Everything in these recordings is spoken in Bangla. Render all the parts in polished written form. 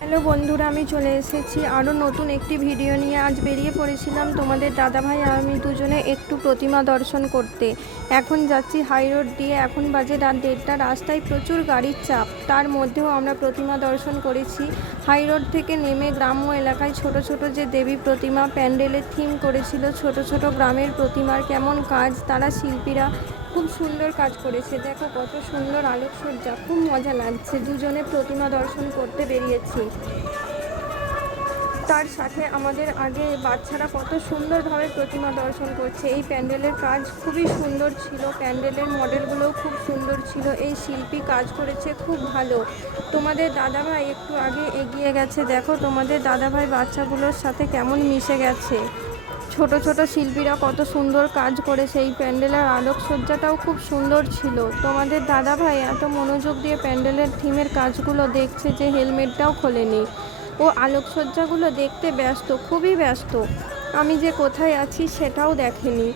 হ্যালো বন্ধুরা, আমি চলে এসেছি আরও নতুন একটি ভিডিও নিয়ে। আজ বেরিয়ে পড়েছিলাম তোমাদের দাদাভাই আর আমি দুজনে একটু প্রতিমা দর্শন করতে। এখন যাচ্ছি হাই রোড দিয়ে, এখন বাজে রাত 1:30। রাস্তায় প্রচুর গাড়ির চাপ, তার মধ্যেও আমরা প্রতিমা দর্শন করেছি। হাই রোড থেকে নেমে গ্রাম্য এলাকায় ছোট ছোট যে দেবী প্রতিমা প্যান্ডেলের থিম করেছিল, ছোট ছোট গ্রামের প্রতিমার কেমন কাজ, তারা শিল্পীরা খুব সুন্দর কাজ করেছে। দেখো কত সুন্দর আলোকসজ্জা, খুব মজা লাগছে। দুজনে প্রতিমা দর্শন করতে বেরিয়েছি, তার সাথে আমাদের আগে বাচ্চারা কত সুন্দরভাবে প্রতিমা দর্শন করছে। এই প্যান্ডেলের কাজ খুবই সুন্দর ছিল, প্যান্ডেলের মডেলগুলোও খুব সুন্দর ছিল। এই শিল্পী কাজ করেছে খুব ভালো। তোমাদের দাদাভাই একটু আগে এগিয়ে গেছে, দেখো তোমাদের দাদাভাই বাচ্চাগুলোর সাথে কেমন মিশে গেছে। ছোট ছোট শিল্পীরা কত সুন্দর কাজ করেছে। এই প্যান্ডেলের আলোকসজ্জাটাও খুব সুন্দর ছিল। তোমাদের দাদাভাই এত মনোযোগ দিয়ে প্যান্ডেলের থিমের কাজগুলো দেখছে যে হেলমেটটাও খোলেনি। ও আলোকসজ্জাগুলো দেখতে ব্যস্ত, খুবই ব্যস্ত। আমি যে কোথায় আছি সেটাও দেখেনি,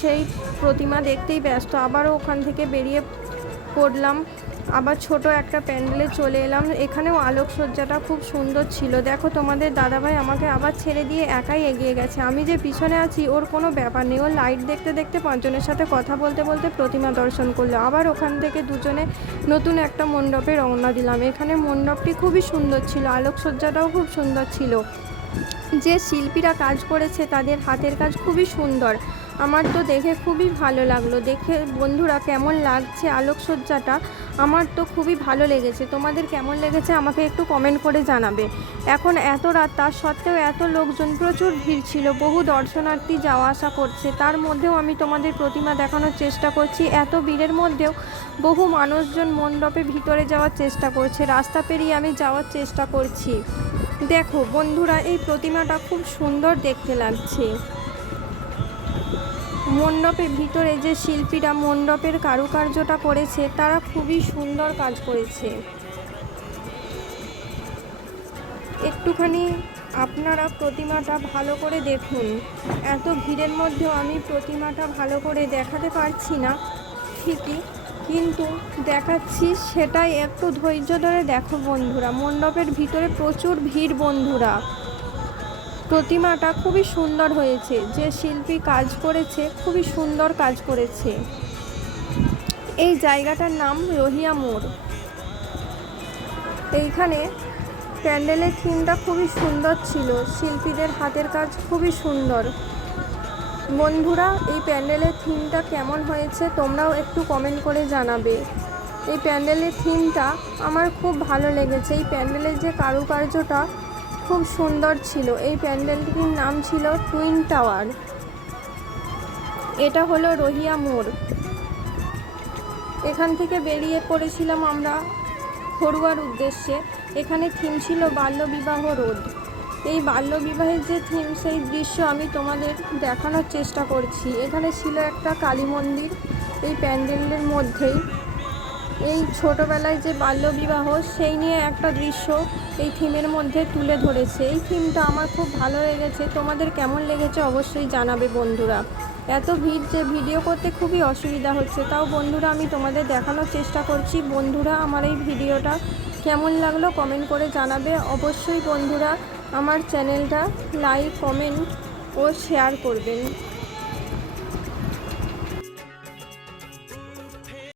সেই প্রতিমা দেখতেই ব্যস্ত। আবারও ওখান থেকে বেরিয়ে পড়লাম, আবার ছোট একটা প্যান্ডেলে চলে এলাম। এখানেও আলোকসজ্জাটা খুব সুন্দর ছিল। দেখো তোমাদের দাদাভাই আমাকে আবার ছেড়ে দিয়ে একাই এগিয়ে গেছে। আমি যে পিছনে আছি ওর কোনো ব্যাপার নেই, ও লাইট দেখতে দেখতে পাঁচজনের সাথে কথা বলতে বলতে প্রতিমা দর্শন করলো। আবার ওখান থেকে দুজনে নতুন একটা মণ্ডপে রওনা দিলাম। এখানে মণ্ডপটি খুবই সুন্দর ছিল, আলোকসজ্জাটাও খুব সুন্দর ছিল। যে শিল্পীরা কাজ করেছে তাদের হাতের কাজ খুবই সুন্দর। আমার তো দেখে খুবই ভালো লাগলো। দেখে বন্ধুরা কেমন লাগছে আলোকসজ্জাটা, আমার তো খুবই ভালো লেগেছে। তোমাদের কেমন লেগেছে আমাকে একটু কমেন্ট করে জানাবে। এখন এত রাত, তার সত্ত্বেও এত লোকজন, প্রচুর ভিড় ছিল, বহু দর্শনার্থী যাওয়া আসা করছে। তার মধ্যেও আমি তোমাদের প্রতিমা দেখানোর চেষ্টা করছি। এত ভিড়ের মধ্যেও বহু মানুষজন মণ্ডপে ভিতরে যাওয়ার চেষ্টা করছে, রাস্তা পেরিয়ে আমি যাওয়ার চেষ্টা করছি। দেখো বন্ধুরা, এই প্রতিমাটা খুব সুন্দর দেখতে লাগছে। মণ্ডপের ভিতরে যে শিল্পীরা মণ্ডপের কারুকার্যটা করেছে তারা খুবই সুন্দর কাজ করেছে। একটুখানি আপনারা প্রতিমাটা ভালো করে দেখুন। এত ভিড়ের মধ্যেও আমি প্রতিমাটা ভালো করে দেখাতে পারছি না ঠিকই, কিন্তু দেখাচ্ছি, সেটাই একটু ধৈর্য ধরে দেখো বন্ধুরা। মণ্ডপের ভিতরে প্রচুর ভিড় বন্ধুরা। প্রতিমাটা খুবই সুন্দর হয়েছে, যে শিল্পী কাজ করেছে খুবই সুন্দর কাজ করেছে। এই জায়গাটার নাম রহিয়া মোড়। এইখানে প্যান্ডেলের থিমটা খুবই সুন্দর ছিল, শিল্পীদের হাতের কাজ খুবই সুন্দর। বন্ধুরা, এই প্যান্ডেলের থিমটা কেমন হয়েছে তোমরাও একটু কমেন্ট করে জানাবে। এই প্যান্ডেলের থিমটা আমার খুব ভালো লেগেছে। এই প্যান্ডেলের যে কারুকার্যটা খুব সুন্দর ছিল। এই প্যান্ডেলটির নাম ছিল টুইন টাওয়ার। এটা হলো রহিয়া মোড়। এখান থেকে বেরিয়ে পড়েছিলাম আমরা ফড়ুয়ার উদ্দেশ্যে। এখানে থিম ছিল বাল্যবিবাহ রোধ। এই বাল্যবিবাহের যে থিম, সেই দৃশ্য আমি তোমাদের দেখানোর চেষ্টা করছি। এখানে ছিল একটা কালী মন্দির এই প্যান্ডেলের মধ্যেই। এই ছোটোবেলায় যে বাল্যবিবাহ, সেই নিয়ে একটা দৃশ্য এই থিমের মধ্যে তুলে ধরেছে। এই থিমটা আমার খুব ভালো লেগেছে। তোমাদের কেমন লেগেছে অবশ্যই জানাবে বন্ধুরা। এত ভিড় যে ভিডিও করতে খুবই অসুবিধা হচ্ছে, তাও বন্ধুরা আমি তোমাদের দেখানোর চেষ্টা করছি। বন্ধুরা, আমার এই ভিডিওটা কেমন লাগলো কমেন্ট করে জানাবে অবশ্যই। বন্ধুরা, আমার চ্যানেলটা লাইক, কমেন্ট ও শেয়ার করবেন।